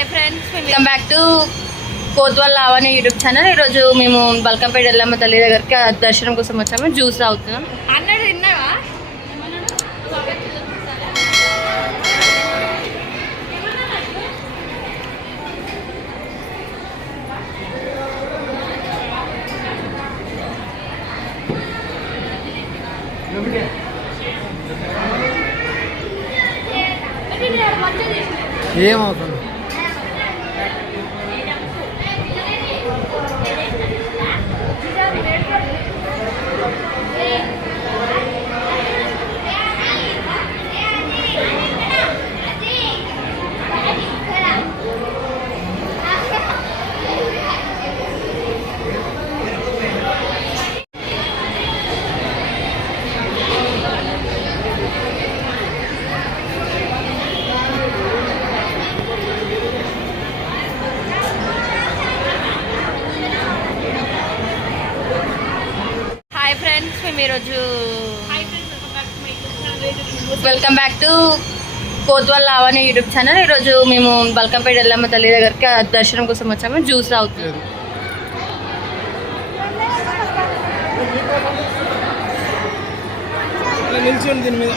Hi friends, welcome back to Kotwal Lavanya YouTube channel. ఈరోజు మేము బల్కంపేట ఎల్లమ్మ తల్లి దగ్గరికి దర్శనం కోసం వచ్చాము. జ్యూస్ తాగుతున్నాం. అన్నట్టు తిన్నావా? ఏమవుతుంది? ఈరోజు welcome back to Kotwal Lavanya YouTube channel. ఈరోజు మేము బల్కంపేట ఎల్లమ్మ తల్లి దగ్గరికి దర్శనం కోసం వచ్చాము. జ్యూస్ తాగుతున్నాం. దీని మీద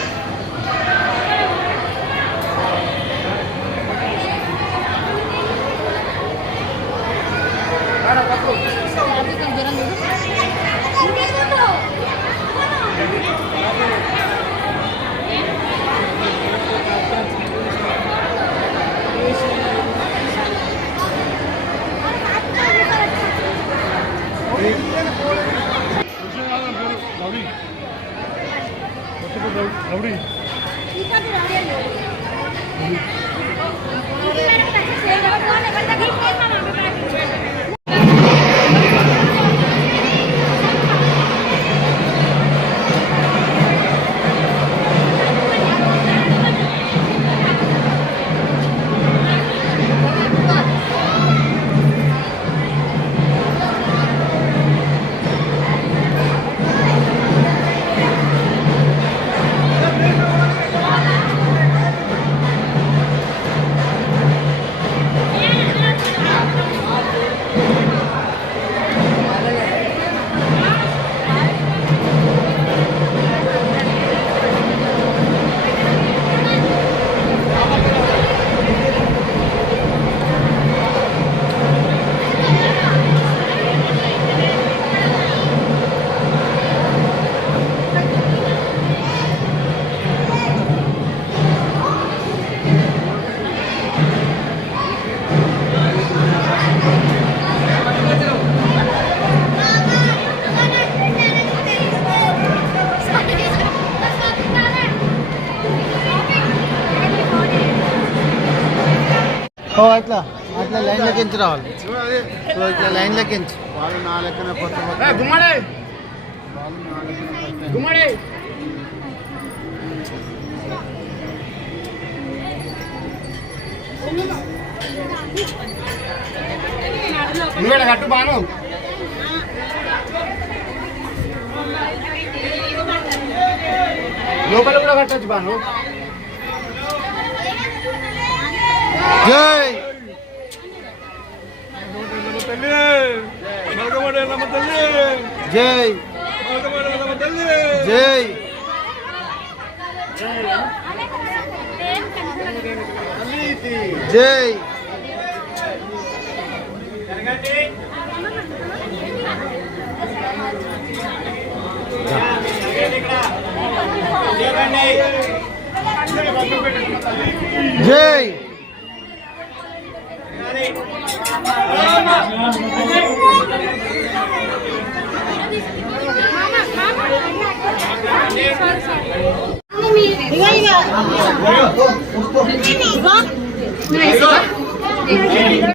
అట్లా అట్లా లైన్లోకి ఎంచి రావాలి. ఇట్లా లైన్లోకి ఎంచి వాళ్ళు నా లెక్కన కట్టు బాను లోపల కూడా కట్టచ్చు బాను. జై జై జై జై జై